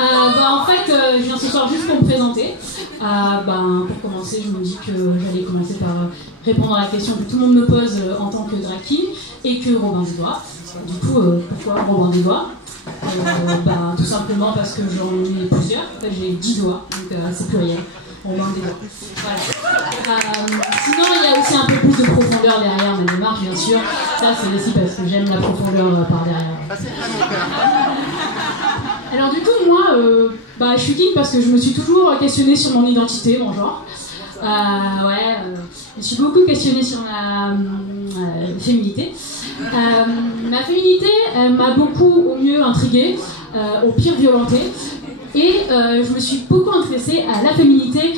En fait, je viens ce soir juste pour me présenter. Pour commencer, je me dis que j'allais commencer par répondre à la question que tout le monde me pose en tant que drag king et que Robin des Doigts. Du coup, pourquoi Robin des Doigts? Tout simplement parce que j'en ai plusieurs. En fait, j'ai 10 doigts, donc c'est pluriel. Robin des Doigts. Voilà. Sinon, il y a aussi un peu plus de profondeur derrière ma démarche, bien sûr. Ça, c'est aussi parce que j'aime la profondeur par derrière. Alors du coup, moi, je suis king parce que je me suis toujours questionnée sur mon identité, mon genre. Je me suis beaucoup questionnée sur ma féminité. Ma féminité m'a beaucoup, au mieux, intriguée, au pire, violentée. Et je me suis beaucoup intéressée à la féminité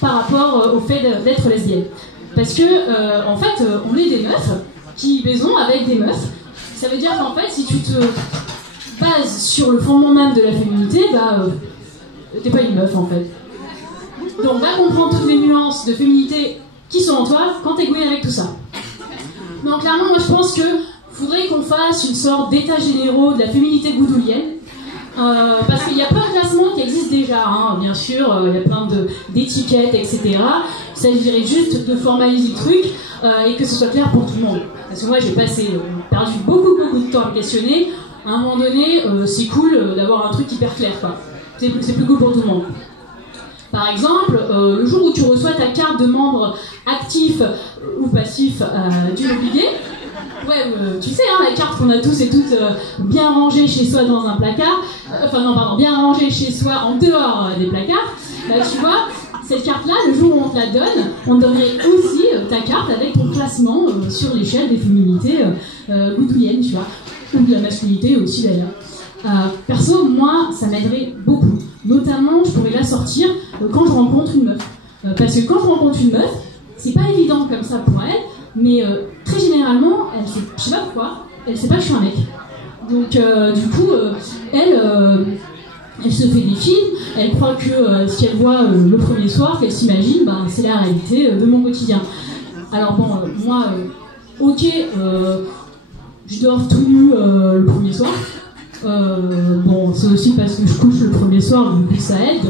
par rapport au fait d'être lesbienne. Parce que, en fait, on est des meufs qui baisons avec des meufs. Ça veut dire qu'en fait, si tu te bases sur le fondement même de la féminité, t'es pas une meuf en fait. Donc va comprendre toutes les nuances de féminité qui sont en toi quand t'es gouillé avec tout ça. Donc clairement, moi je pense que faudrait qu'on fasse une sorte d'état généraux de la féminité goudoulienne. Parce qu'il y a plein de classements qui existent déjà, hein, bien sûr, il y a plein d'étiquettes, etc. Il s'agirait juste de formaliser le truc et que ce soit clair pour tout le monde. Parce que moi j'ai perdu beaucoup de temps à me questionner. À un moment donné, c'est cool d'avoir un truc hyper clair, quoi. C'est plus cool pour tout le monde. Par exemple, le jour où tu reçois ta carte de membre actif ou passif du Obligé, tu sais, hein, la carte qu'on a tous et toutes bien rangée chez soi dans un placard, bien rangée chez soi en dehors des placards, tu vois, cette carte-là, le jour où on te la donne, on te donnerait aussi ta carte avec ton classement sur l'échelle des féminités goudouliennes, tu vois, ou de la masculinité aussi d'ailleurs. Perso, moi, ça m'aiderait beaucoup. Notamment, je pourrais la sortir quand je rencontre une meuf. Parce que quand je rencontre une meuf, c'est pas évident comme ça pour elle, mais très généralement, elle sait, je sais pas pourquoi, elle sait pas que je suis un mec. Donc, du coup, elle se fait des films, elle croit que ce qu'elle voit le premier soir, qu'elle s'imagine, c'est la réalité de mon quotidien. Alors bon, moi, je dors tout nu le premier soir. C'est aussi parce que je couche le premier soir, du coup ça aide.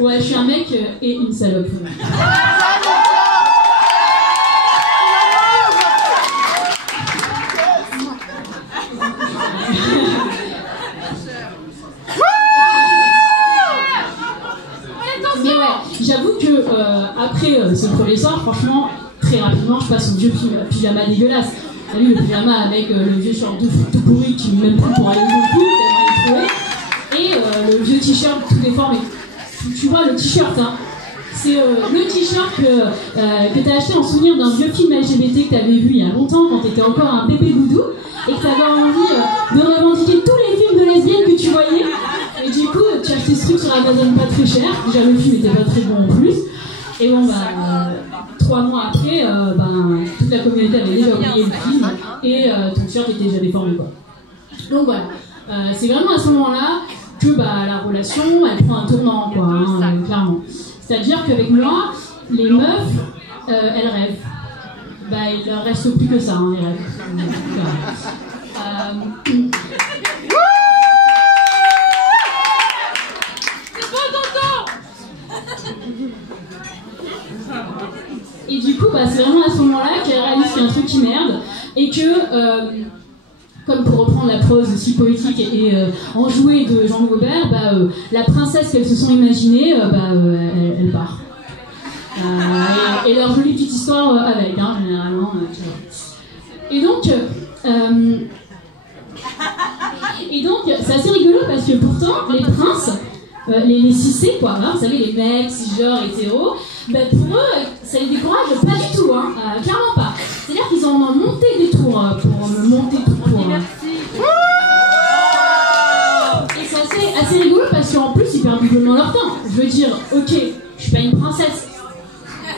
Ouais, je suis un mec et une salope. Mais ouais, j'avoue que après ce premier soir, franchement, très rapidement, je passe au vieux pyjama dégueulasse. T'as vu le pyjama avec le vieux short tout pourri qui ne m'aime plus pour aller au foot, tellement il est trouvé, et le vieux t-shirt tout déformé. Tu vois le t-shirt, hein, c'est le t-shirt que t'as acheté en souvenir d'un vieux film LGBT que t'avais vu il y a longtemps quand t'étais encore un bébé doudou et que t'avais envie de revendiquer tous les films de lesbiennes que tu voyais. Et du coup, tu as acheté ce truc sur Amazon pas très cher. Déjà le film était pas très bon en plus. Et bon, 3 mois après, toute la communauté avait déjà oublié le film et ton t-shirt était déjà déformé, quoi. Donc voilà, c'est vraiment à ce moment-là que la relation, elle prend un tournant, quoi, hein, clairement. C'est-à-dire qu'avec moi, les meufs, elles rêvent. Il leur reste plus que ça, hein, les rêves. Et du coup, c'est vraiment à ce moment-là qu'elle réalise qu'il y a un truc qui merde et que, comme pour reprendre la prose si poétique et enjouée de Jean Gaubert, la princesse qu'elles se sont imaginées, elle part. Et leur jolie petite histoire avec, hein, généralement, tu vois. Et donc, c'est assez rigolo parce que pourtant, les princes, les cissés, quoi, hein, vous savez, les mecs, cisgenres, hétéros, pour eux, ça les décourage pas du tout, hein, clairement pas. C'est-à-dire qu'ils en ont monté des tours pour me monter tout court. Et c'est assez rigolo parce qu'en plus, ils perdent doublement leur temps. Je veux dire, ok, je suis pas une princesse,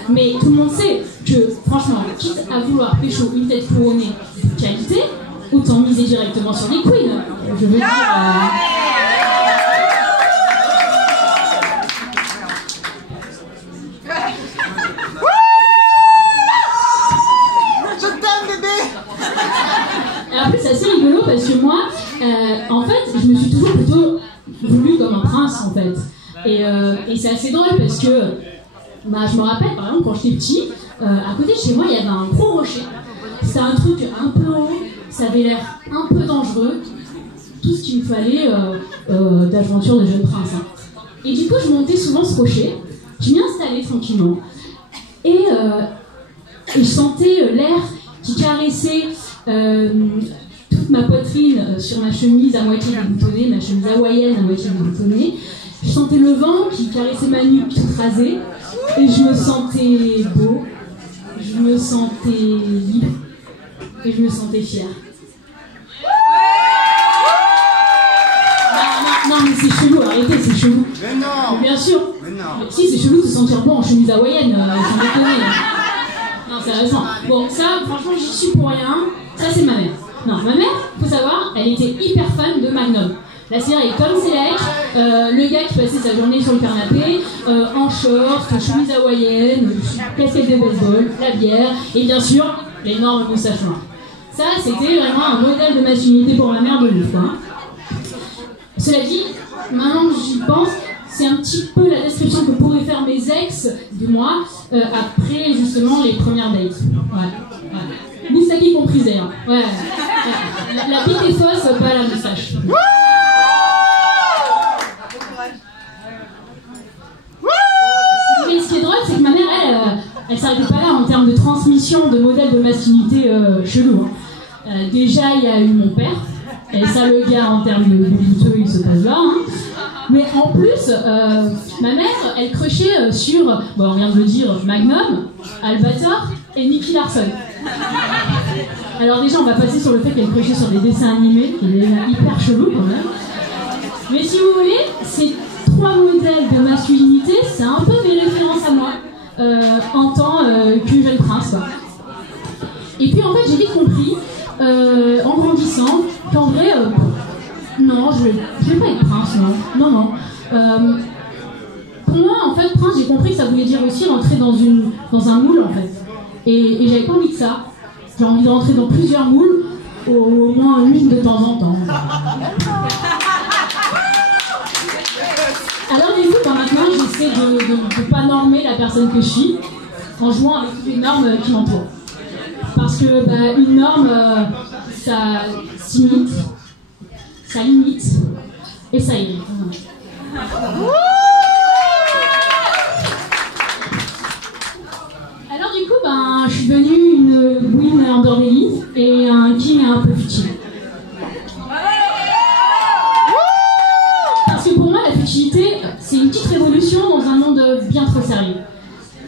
mais tout le monde sait que, franchement, quitte à vouloir pécho une tête couronnée de qualité, autant miser directement sur les queens. Je veux dire... En plus, c'est assez rigolo parce que moi, en fait, je me suis toujours plutôt voulu comme un prince en fait. Et c'est assez drôle parce que je me rappelle par exemple quand j'étais petit, à côté de chez moi il y avait un gros rocher. C'était un truc un peu haut, ça avait l'air un peu dangereux, tout ce qu'il me fallait d'aventure de jeune prince. Hein. Et du coup je montais souvent ce rocher, je m'y installais tranquillement et je sentais l'air qui caressait toute ma poitrine sur ma chemise à moitié déboutonnée, ma chemise hawaïenne à moitié déboutonnée. Je sentais le vent qui caressait ma nuque toute rasée et je me sentais beau, je me sentais libre et je me sentais fière. Non mais c'est chelou, arrêtez, c'est chelou. Mais non. Bien sûr. Mais non. Si, c'est chelou de se sentir bon en chemise hawaïenne, sans déconner. Non, sérieusement. Bon, ça, franchement, j'y suis pour rien. Ça, c'est ma mère. Non, ma mère, faut savoir, elle était hyper fan de Magnum. La série Tom Selleck, le gars qui passait sa journée sur le canapé, en short, chemise hawaïenne, casquette de baseball, la bière, et bien sûr, l'énorme moustache noire. Ça, c'était vraiment un modèle de masculinité pour ma mère de ouf, hein. Cela dit, maintenant que j'y pense, c'est un petit peu la description que pourraient faire mes ex de moi après justement les premières dates. Ouais. Moustache comprise d'ailleurs. Ouais. La bite est fausse, pas la moustache. Mais ce qui est drôle, c'est que ma mère, elle s'arrêtait pas là en termes de transmission de modèles de masculinité chelou. Hein. Déjà, il y a eu mon père. Et ça, le gars, en termes de douteux, il se passe là. Hein. Mais en plus, ma mère, elle crushait sur, on vient de le dire, Magnum, Albator et Nicky Larson. Alors déjà, on va passer sur le fait qu'elle crushait sur des dessins animés, qui est hyper chelou quand même. Mais si vous voulez, ces trois modèles de masculinité, c'est un peu des références à moi, en tant que jeune prince, quoi. Et puis en fait, j'ai vite compris, en grandissant, qu'en vrai, non, je vais pas être prince, non. Pour moi, en fait, prince, j'ai compris que ça voulait dire aussi rentrer dans un moule, en fait. Et j'avais pas envie de ça. J'ai envie de rentrer dans plusieurs moules, au moins une de temps en temps. Alors du coup, maintenant, j'essaie de pas normer la personne que je suis, en jouant avec toutes les normes qui m'entourent. Parce que une norme, ça s'imite, ça limite et ça irrite. Alors du coup, je suis devenue une queen en dehors des lignes et un king un peu futile. Parce que pour moi, la futilité, c'est une petite révolution dans un monde bien trop sérieux.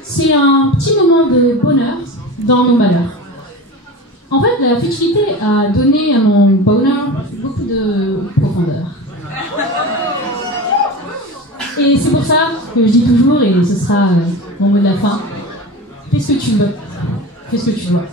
C'est un petit moment de bonheur dans nos malheurs. En fait, la futilité a donné à mon bonheur beaucoup de profondeur. Et c'est pour ça que je dis toujours, et ce sera mon mot de la fin, fais ce que tu veux, fais ce que tu dois.